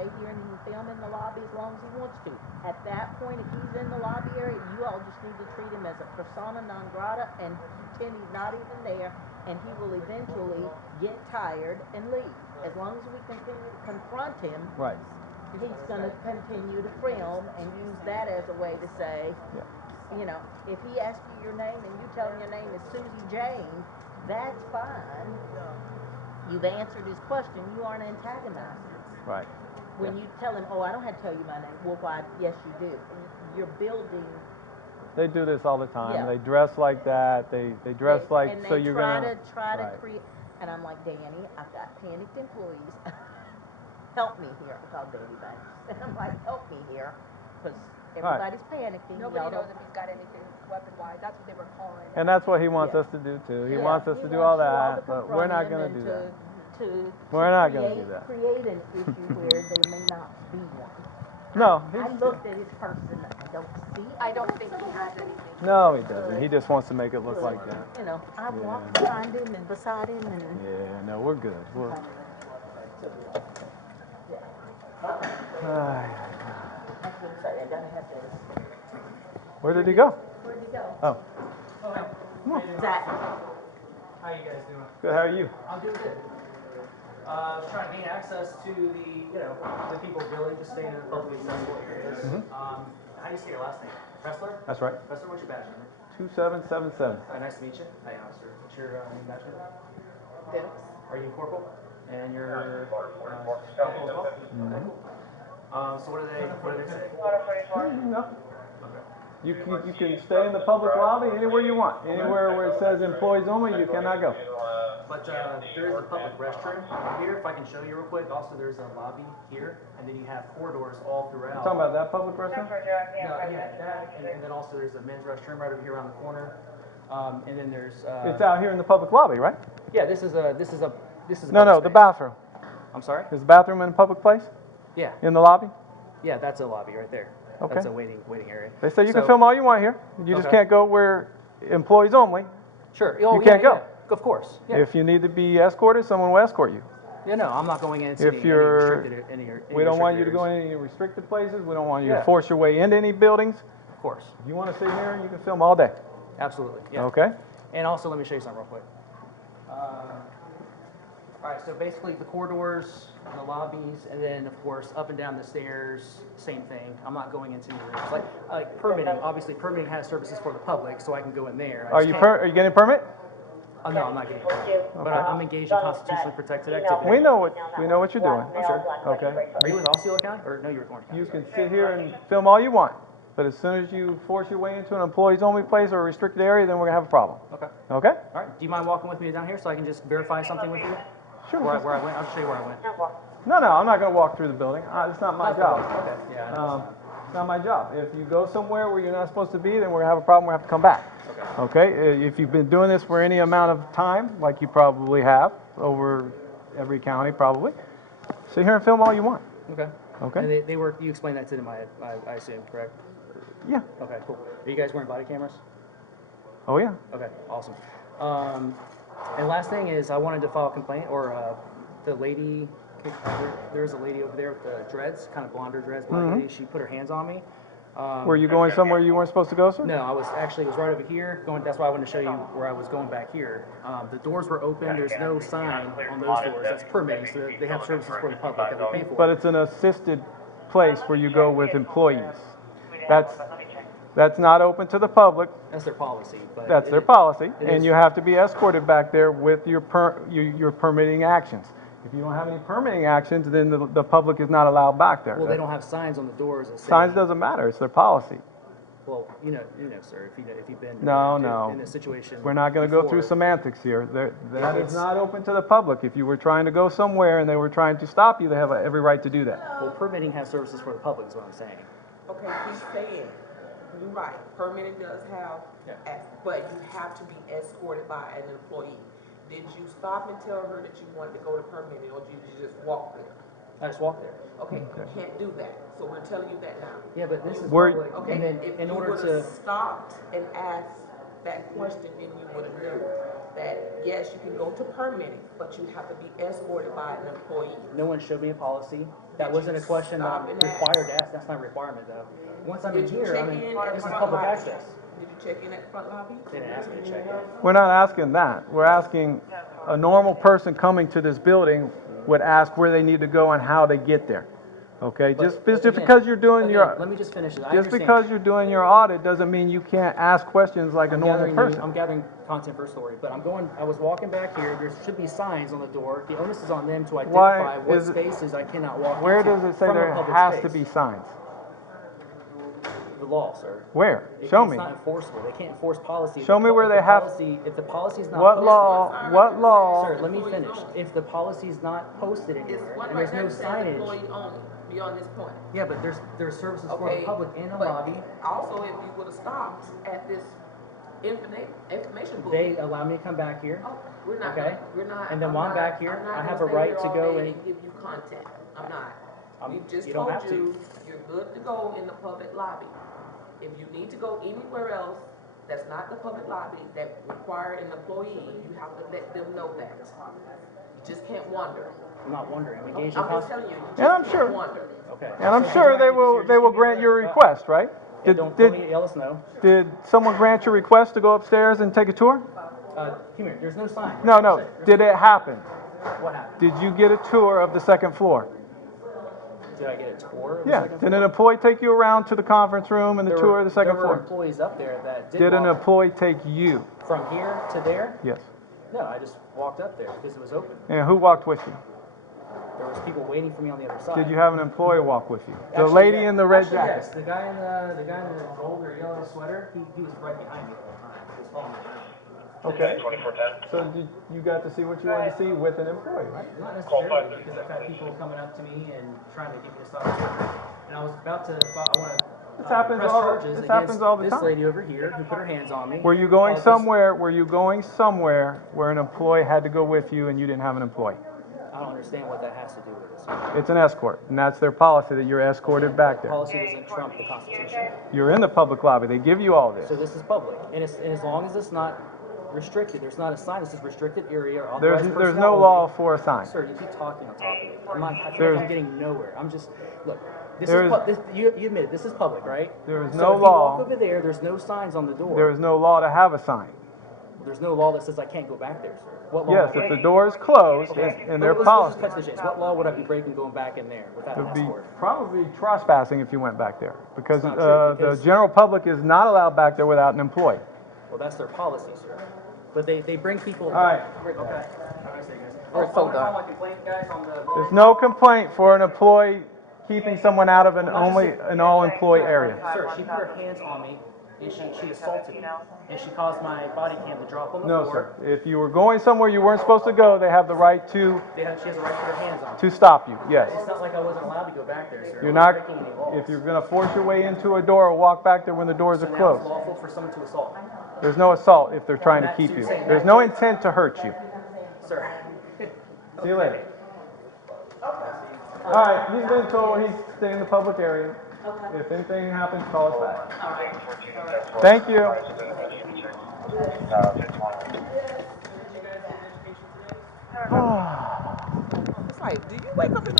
stay here and he can film in the lobby as long as he wants to. At that point, if he's in the lobby area, you all just need to treat him as a persona non grata and pretend he's not even there, and he will eventually get tired and leave. As long as we continue to confront him, Right. he's going to continue to film and use that as a way to say, Yeah. you know, if he asks you your name and you tell him your name is Susie Jane, that's fine. You've answered his question. You aren't antagonizing. Right. When you tell him, oh, I don't have to tell you my name. Well, why? Yes, you do. You're building. They do this all the time. Yeah. They dress like that. They dress like and so they you're try gonna to right. create. And I'm like, Danny, I've got panicked employees. Help me here. I call Danny Banks. And I'm like, help me here, because everybody's panicking. Nobody knows if he's got anything weapon-wise. That's what they were calling. And that's what he wants Yeah. us to do too. He Yeah, wants us he to do wants all you that, to but we're confront not him going and to do that. We're not gonna do that. Create an issue where there may not be one. No, I looked at his person. I don't think he has anything. No, he doesn't. He just wants to make it look like that. You know, I Yeah. walked behind him and beside him and. Yeah, no, we're good. We're. Sorry, I gotta have this. Where did he go? Where'd he go? Oh, Zach. How you guys doing? good. How are you? I'm doing good. Trying to gain access to the people really just staying in publicly accessible areas. How do you say your last name? Pressler? That's right. Pressler, what's your badge number? 2777. Nice to meet you. Hi, officer. What's your name, badge number? Dennis. Are you corporal? And you're corporal as well? Okay, cool. So what do they say? No. You can stay in the public lobby anywhere you want. Anywhere where it says employees only, you cannot go. But there is a public restroom here, if I can show you real quick. Also, there's a lobby here, and then you have corridors all throughout. You talking about that public restroom? No, yeah, that, and then also there's a men's restroom right over here around the corner. And then there's. It's out here in the public lobby, right? Yeah, this is a. No, public the space. bathroom. I'm sorry. Is the bathroom in a public place? Yeah, In the lobby? yeah, that's a lobby right there. Okay. That's a waiting area. They say you can So- film all you want here. You just Okay. can't go where employees only. Sure. Oh, You yeah, can't go. yeah, of course. Yeah. If you need to be escorted, someone will escort you. Yeah, no, I'm not going into If any you're- restricted any We don't want you to restricted go areas. in any restricted places. We don't want you to Yeah. force your way into any buildings. Of course. If you want to sit here, you can film all day. Absolutely. Yeah. Okay? And also, let me show you something real quick. All right, so basically the corridors, the lobbies, and then of course up and down the stairs, same thing. I'm not going into any rooms. Like permitting, obviously permitting has services for the public, so I can go in there. Are you getting a permit? Oh, no, I'm not getting a permit. But I'm engaged in constitutionally protected activity. We know what you're doing. I'm sure. Okay? Are you with Osceola County? Or no, you're with Orange County? You can sit here and film all you want, but as soon as you force your way into an employees only place or a restricted area, then we're gonna have a problem. Okay. Okay? All right. Do you mind walking with me down here so I can just verify something with you? Sure. Where I went? I'll just show you where I went. No, I'm not gonna walk through the building. It's not my job. Okay. Yeah, I know. It's not my job. If you go somewhere where you're not supposed to be, then we're gonna have a problem. We have to come back. Okay. Okay? If you've been doing this for any amount of time, like you probably have, over every county probably, sit here and film all you want. Okay. Okay? And they were, you explained that to them, I assume, correct? Yeah. Okay, cool. Are you guys wearing body cameras? Oh yeah. Okay, awesome. And last thing is, I wanted to file a complaint, or the lady, there's a lady over there with the dreads, kind of blonder dreads, black lady. She put her hands on me. Were you going somewhere you weren't supposed to go, sir? No, it was right over here. That's why I wanted to show you where I was going back here. The doors were open. There's no sign on those doors. That's permitting, so they have services for the public that we pay for. But it's an assisted place where you go with employees. That's not open to the public. That's their policy. But That's their policy, it and is- you have to be escorted back there with your permitting actions. If you don't have any permitting actions, then the public is not allowed back there. Well, they don't have signs on the doors that say. Signs doesn't matter. It's their policy. Well, you know, sir, if you've been No. in a situation. We're not going to go through before. semantics here. That is It's- not open to the public. If you were trying to go somewhere and they were trying to stop you, they have every right to do that. Well, permitting has services for the public, is what I'm saying. Okay, he's saying, you're right, permitting does have, but you have to be escorted by an employee. Did you stop and tell her that you wanted to go to permitting, or did you just walk there? I just walked there. Okay, you can't do that, so we're telling you that now. Yeah, but this is We're- public, Okay, and then if in you order would've to, stopped and asked that question, then you would have known that, yes, you can go to permitting, but you have to be escorted by an employee. no one showed me a policy That Did wasn't a you question that I'm stop and ask? required to ask, that's not a requirement though. Once I'm in Did you here, check I'm in, in at this is front public lobby? access. Did you check in at the front lobby? They didn't ask me to check in. We're not asking that. We're asking a normal person coming to this building would ask where they need to go and how they get there. Okay, But just again- because you're doing again, your, let me just finish it. I just understand. because you're doing your audit doesn't mean you can't ask questions like a normal person. I'm gathering content for a story, but I was walking back here, there should be signs on the door. The onus is on them to Why identify what is it- spaces I cannot walk Where into does it say from a there public has to space. be signs? The law, sir. Where? Show me. It's not enforceable. They can't enforce policy. Show me where they have- If the policy's not What posted. law, Sir, let me finish. If the policy's not posted It's anywhere one and right there's there no that says signage. employee only, beyond this point. Yeah, but there's services for the Okay, public in the but lobby. Also, if you would've stopped at this information booth. They allow me to come back here. Oh, we're not, Okay. we're not. And then while I'm back here, I'm not I have gonna a right stay to here all go day and- give you content. I'm not. We've just you don't told have to. you, you're good to go in the public lobby. If you need to go anywhere else that's not the public lobby that require an employee, you have to let them know that. You just can't wander. I'm not wondering. I'm engaged in I'm just constant. telling you, you And I'm just sure- can't wander. Okay. and I'm So sure they so will, just they will give me grant the- your request, right? Yeah, Did, don't let us know. did someone grant your request to go upstairs and take a tour? Come here. There's no sign. No. Did it happen? What happened? Did you get a tour of the second floor? Did I get a tour of the Yeah. second Did floor? an employee take you around to the conference room and the tour of the second There were floor? employees up there that Did an walk employee take you? from here to there. Yes. No, I just walked up there because it was open. And who walked with you? There was people waiting for me on the other side. Did you have an employee walk with you? The Actually, lady yeah. in the red Actually, jacket? Yes, the guy in the gold or yellow sweater, he was right behind me the whole time. He was following me around. Okay. So did you got to see what you wanted to see with an employee, right? Not necessarily, because I've had people coming up to me and trying to get me to stop working. And I was about to, I want to This happens press all- charges this against happens all the this time. lady over here who put her hands on me. Were you going Caused this- somewhere? Were you going somewhere where an employee had to go with you and you didn't have an employee? I don't understand what that has to do with this. It's an escort, and that's their policy that you're escorted back there. Policy doesn't trump the Constitution. You're in the public lobby. They give you all this. So this is public, and as long as it's not restricted, there's not a sign that says restricted area or There's authorized there's personnel no only. law for a sign. Sir, you keep talking on top of me. I feel There's- like I'm getting nowhere. I'm just, look, There's- you admit it, this is public, right? There is So no if you walk law. over there's no signs on the door. There is no law to have a sign. There's no law that says I can't go back there, sir. What law? Yes, would I if the break? door is closed Okay. and their Let's policy, just cut to the chase. What law would I be breaking going back in there without it an would be escort? probably trespassing if you went back there. Because It's not true, the because- general public is not allowed back there without an employee. Well, that's their policy, sir. But they bring people. All right. Okay. Have a nice day, guys. We're so done. File my complaint, guys, on the. There's no complaint for an employee keeping someone out of an all-employee area. Sir, she put her hands on me and she assaulted me. And she caused my body cam to drop on the No, floor. sir. If you were going somewhere you weren't supposed to go, they have the right to She has a right to put her hands on me. stop you. Yes. It's not like I wasn't allowed to go back there, sir. I You're wasn't not, breaking any laws. if you're gonna force your way into a door or walk back there when the doors So are now it's closed. lawful for someone to assault me. There's no assault if they're trying to That- keep so you. you're saying There's that- no intent to hurt you. Sir. See you later. All right, he's been told he's staying in the public area. If anything happens, call us back. Thank you. It's like, do you wake up in the